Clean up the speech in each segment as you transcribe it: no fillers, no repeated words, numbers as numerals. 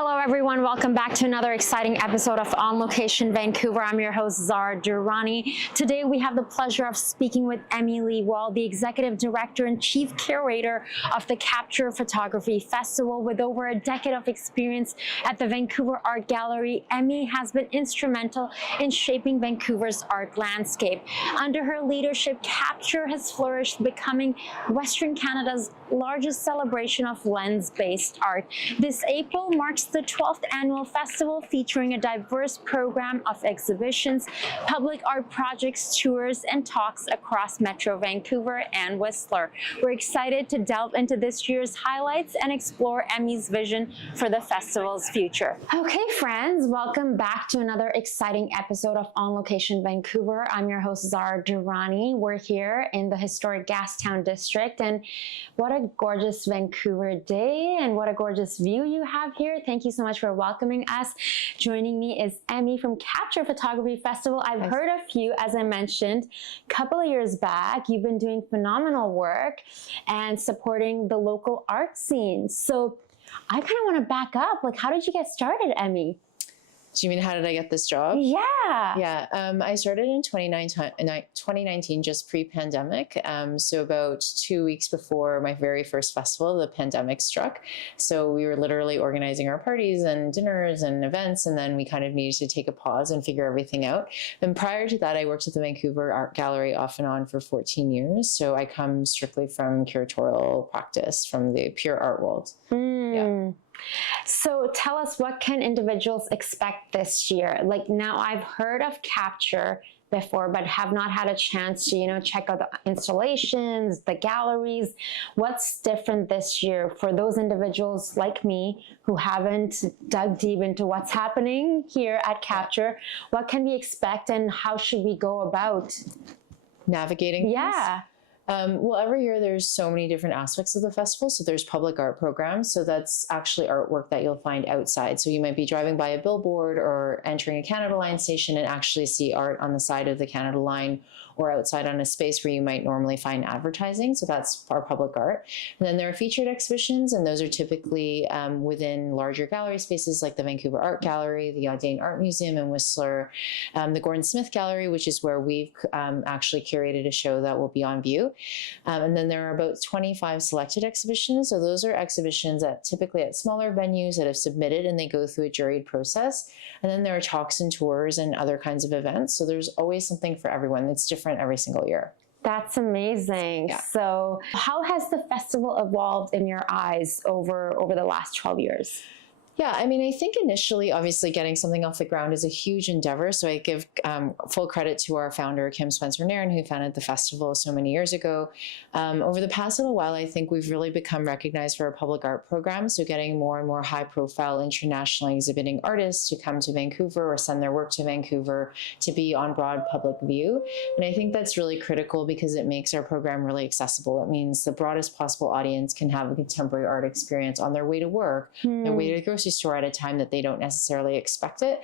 Hello everyone, welcome back to another exciting episode of On Location Vancouver. I'm your host Zara Durrani. Today we have the pleasure of speaking with Emmy Lee Wall, the Executive Director and Chief Curator of the Capture Photography Festival. With over a decade of experience at the Vancouver Art Gallery, Emmy has been instrumental in shaping Vancouver's art landscape. Under her leadership, Capture has flourished, becoming Western Canada's largest celebration of lens-based art. This April marks the 12th annual festival, featuring a diverse program of exhibitions, public art projects, tours, and talks across Metro Vancouver and Whistler. We're excited to delve into this year's highlights and explore Emmy's vision for the festival's future. Okay, friends, welcome back to another exciting episode of On Location Vancouver. I'm your host, Zara Durrani. We're here in the historic Gastown district, and what a gorgeous Vancouver day and what a gorgeous view you have here. Thank you so much for welcoming us. Joining me is Emmy from Capture Photography Festival. I've heard of you, as I mentioned, a couple of years back. You've been doing phenomenal work and supporting the local art scene. So I kind of want to back up. Like, how did you get started, Emmy? Do you mean how did I get this job? Yeah. I started in 2019, just pre-pandemic. So about 2 weeks before my very first festival, the pandemic struck. So we were literally organizing our parties and dinners and events, and then we kind of needed to take a pause and figure everything out. And prior to that, I worked at the Vancouver Art Gallery off and on for 14 years. So I come strictly from curatorial practice, from the pure art world. Yeah. So tell us, what can individuals expect this year? Like, now I've heard of Capture before, but have not had a chance to, check out the installations, the galleries. What's different this year for those individuals like me who haven't dug deep into what's happening here at Capture? What can we expect and how should we go about navigating things? Yeah. Well, every year there's so many different aspects of the festival. So there's public art programs. So that's actually artwork that you'll find outside. So you might be driving by a billboard or entering a Canada Line station and actually see art on the side of the Canada Line or outside on a space where you might normally find advertising. So that's our public art. And then there are featured exhibitions, and those are typically within larger gallery spaces like the Vancouver Art Gallery, the Audain Art Museum in Whistler, the Gordon Smith Gallery, which is where we've actually curated a show that will be on view. And then there are about 25 selected exhibitions. So those are exhibitions that typically at smaller venues that have submitted, and they go through a juried process. And then there are talks and tours and other kinds of events. So there's always something for everyone. It's different every single year. That's amazing. Yeah. So how has the festival evolved in your eyes over the last 12 years? Yeah, I mean, I think initially, obviously, getting something off the ground is a huge endeavor. So I give full credit to our founder, Kim Spencer-Nairn, who founded the festival so many years ago. Over the past little while, I think we've really become recognized for our public art program. So getting more and more high-profile, internationally exhibiting artists to come to Vancouver or send their work to Vancouver to be on broad public view. And I think that's really critical because it makes our program really accessible. It means the broadest possible audience can have a contemporary art experience on their way to work, their way to the grocery store at a time that they don't necessarily expect it.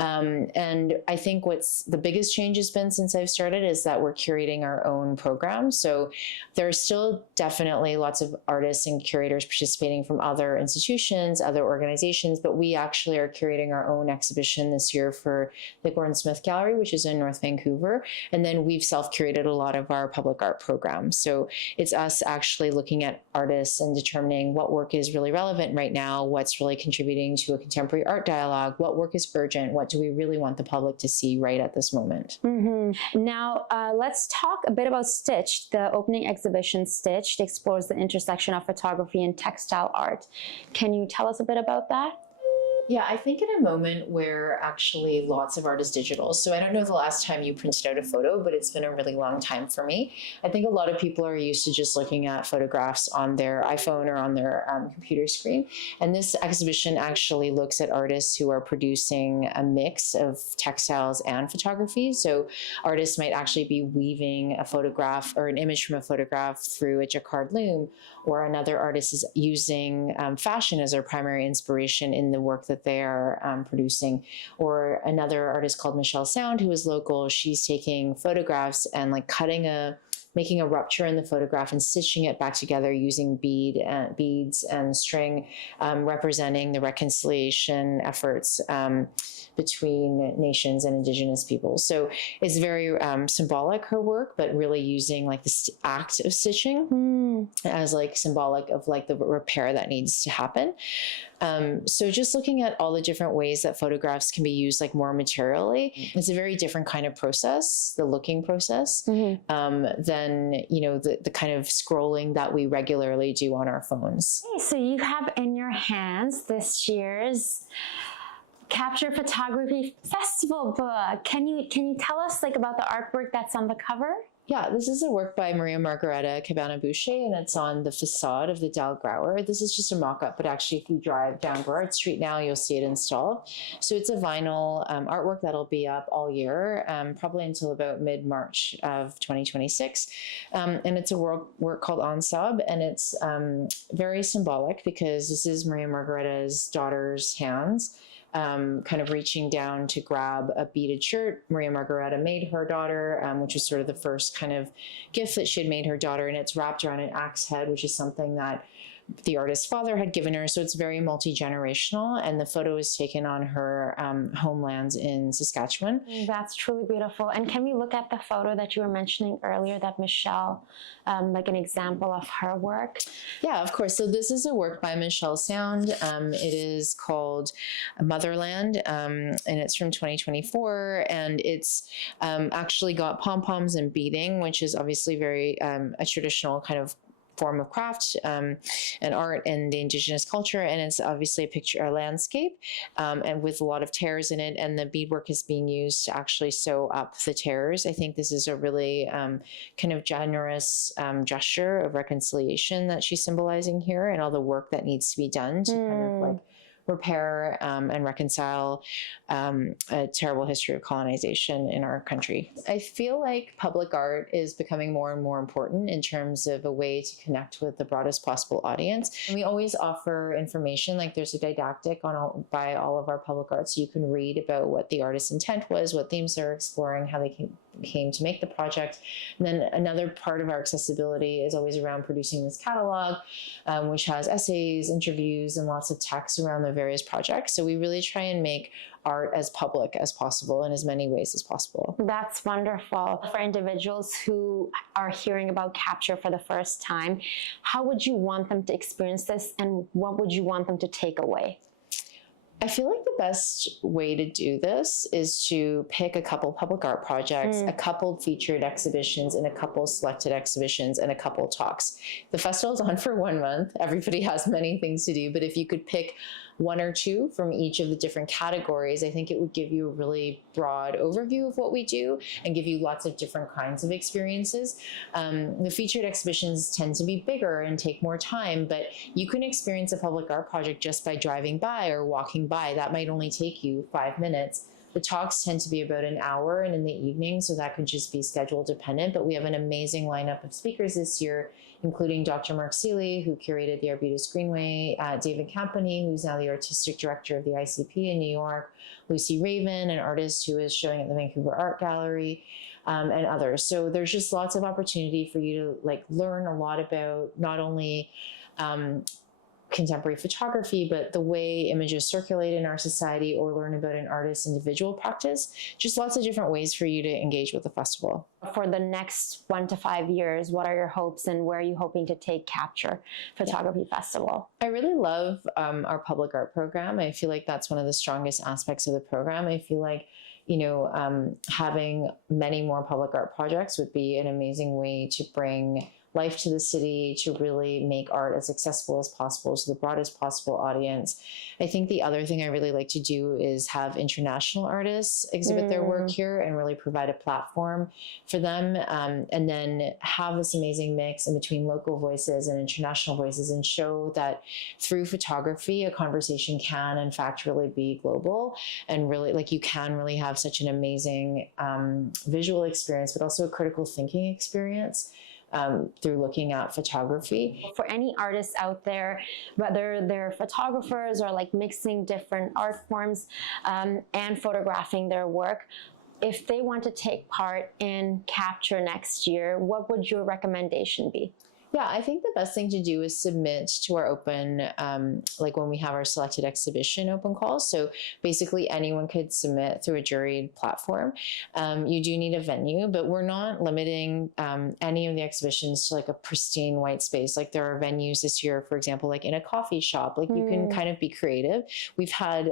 And I think what's the biggest change has been since I've started is that we're curating our own program. So there's still definitely lots of artists and curators participating from other institutions, other organizations, but we actually are curating our own exhibition this year for the Gordon Smith Gallery, which is in North Vancouver. And then we've self-curated a lot of our public art programs. So it's us actually looking at artists and determining what work is really relevant right now, what's really contributing to a contemporary art dialogue, what work is urgent, what do we really want the public to see right at this moment. Now, let's talk a bit about Stitched. The opening exhibition, Stitched, explores the intersection of photography and textile art. Can you tell us a bit about that? Yeah, I think in a moment where actually lots of art is digital. So I don't know the last time you printed out a photo, but it's been a really long time for me. I think a lot of people are used to just looking at photographs on their iPhone or on their computer screen. And this exhibition actually looks at artists who are producing a mix of textiles and photography. So artists might actually be weaving a photograph or an image from a photograph through a jacquard loom, or another artist is using fashion as their primary inspiration in the work that they are producing. Or another artist called Michelle Sound, who is local, she's taking photographs and like cutting a making a rupture in the photograph and stitching it back together using beads and string, representing the reconciliation efforts between nations and Indigenous peoples. So it's very symbolic, her work, but really using like this act of stitching as like symbolic of like the repair that needs to happen. So just looking at all the different ways that photographs can be used like more materially, it's a very different kind of process, the looking process, than, you know, the kind of scrolling that we regularly do on our phones. So you have in your hands this year's Capture Photography Festival book. Can you tell us like about the artwork that's on the cover? Yeah, this is a work by Maria Margareta Cabana-Boucher, and it's on the facade of the Del Grauer. This is just a mock-up, but actually if you drive down Burrard Street now, you'll see it installed. So it's a vinyl artwork that'll be up all year, probably until about mid-March of 2026. And it's a work called On Sub, and it's very symbolic because this is Maria Margareta's daughter's hands, kind of reaching down to grab a beaded shirt Maria Margareta made her daughter, which was sort of the first kind of gift that she had made her daughter, and it's wrapped around an axe head, which is something that the artist's father had given her. So it's very multi-generational, and the photo is taken on her homelands in Saskatchewan. That's truly beautiful. And can we look at the photo that you were mentioning earlier, that Michelle, like an example of her work? Yeah, of course. So this is a work by Michelle Sound. It is called Motherland, and it's from 2024, and it's actually got pom-poms and beading, which is obviously very a traditional kind of form of craft and art and the Indigenous culture, and it's obviously a landscape, and with a lot of tears in it, and the beadwork is being used to actually sew up the tears. I think this is a really kind of generous gesture of reconciliation that she's symbolizing here, and all the work that needs to be done to kind of like repair and reconcile a terrible history of colonization in our country. I feel like public art is becoming more and more important in terms of a way to connect with the broadest possible audience. And we always offer information, like there's a didactic by all of our public art, so you can read about what the artist's intent was, what themes they're exploring, how they came to make the project. And then another part of our accessibility is always around producing this catalog, which has essays, interviews, and lots of text around the various projects. So we really try and make art as public as possible in as many ways as possible. That's wonderful. For individuals who are hearing about Capture for the first time, how would you want them to experience this, and what would you want them to take away? I feel like the best way to do this is to pick a couple public art projects, a couple featured exhibitions, and a couple selected exhibitions, and a couple talks. The festival is on for 1 month. Everybody has many things to do, but if you could pick one or two from each of the different categories, I think it would give you a really broad overview of what we do and give you lots of different kinds of experiences. The featured exhibitions tend to be bigger and take more time, but you can experience a public art project just by driving by or walking by. That might only take you 5 minutes. The talks tend to be about an hour and in the evening, so that could just be schedule dependent, but we have an amazing lineup of speakers this year, including Dr. Mark Seeley, who curated the Arbutus Greenway, David Campany, who's now the artistic director of the ICP in New York, Lucy Raven, an artist who is showing at the Vancouver Art Gallery, and others. So there's just lots of opportunity for you to like learn a lot about not only contemporary photography, but the way images circulate in our society, or learn about an artist's individual practice. Just lots of different ways for you to engage with the festival. For the next 1 to 5 years, what are your hopes, and where are you hoping to take Capture Photography Festival? I really love our public art program. I feel like that's one of the strongest aspects of the program. I feel like, you know, having many more public art projects would be an amazing way to bring life to the city, to really make art as accessible as possible to the broadest possible audience. I think the other thing I really like to do is have international artists exhibit their work here and really provide a platform for them, and then have this amazing mix in between local voices and international voices, and show that through photography, a conversation can in fact really be global, and really like you can really have such an amazing visual experience, but also a critical thinking experience through looking at photography. For any artists out there, whether they're photographers or like mixing different art forms and photographing their work, if they want to take part in Capture next year, what would your recommendation be? Yeah, I think the best thing to do is submit to our open, like when we have our selected exhibition open calls. So basically anyone could submit through a juried platform. You do need a venue, but we're not limiting any of the exhibitions to like a pristine white space. Like there are venues this year, for example, like in a coffee shop, like you can kind of be creative. We've had,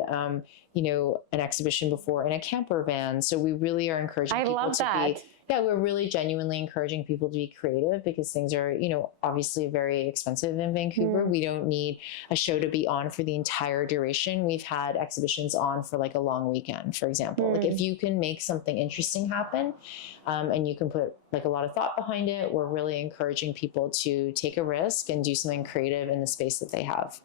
you know, an exhibition before in a camper van. So we really are encouraging people to be, yeah, we're really genuinely encouraging people to be creative because things are, you know, obviously very expensive in Vancouver. We don't need a show to be on for the entire duration. We've had exhibitions on for like a long weekend, for example. Like if you can make something interesting happen and you can put like a lot of thought behind it, we're really encouraging people to take a risk and do something creative in the space that they have.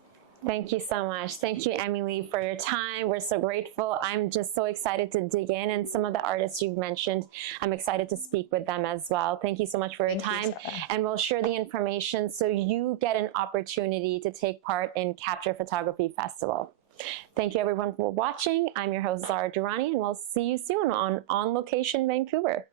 Thank you so much. Thank you, Emmy Lee, for your time. We're so grateful. I'm just so excited to dig in. And some of the artists you've mentioned, I'm excited to speak with them as well. Thank you so much for your time. And we'll share the information so you get an opportunity to take part in Capture Photography Festival. Thank you, everyone, for watching. I'm your host, Zara Durrani, and we'll see you soon on Location Vancouver.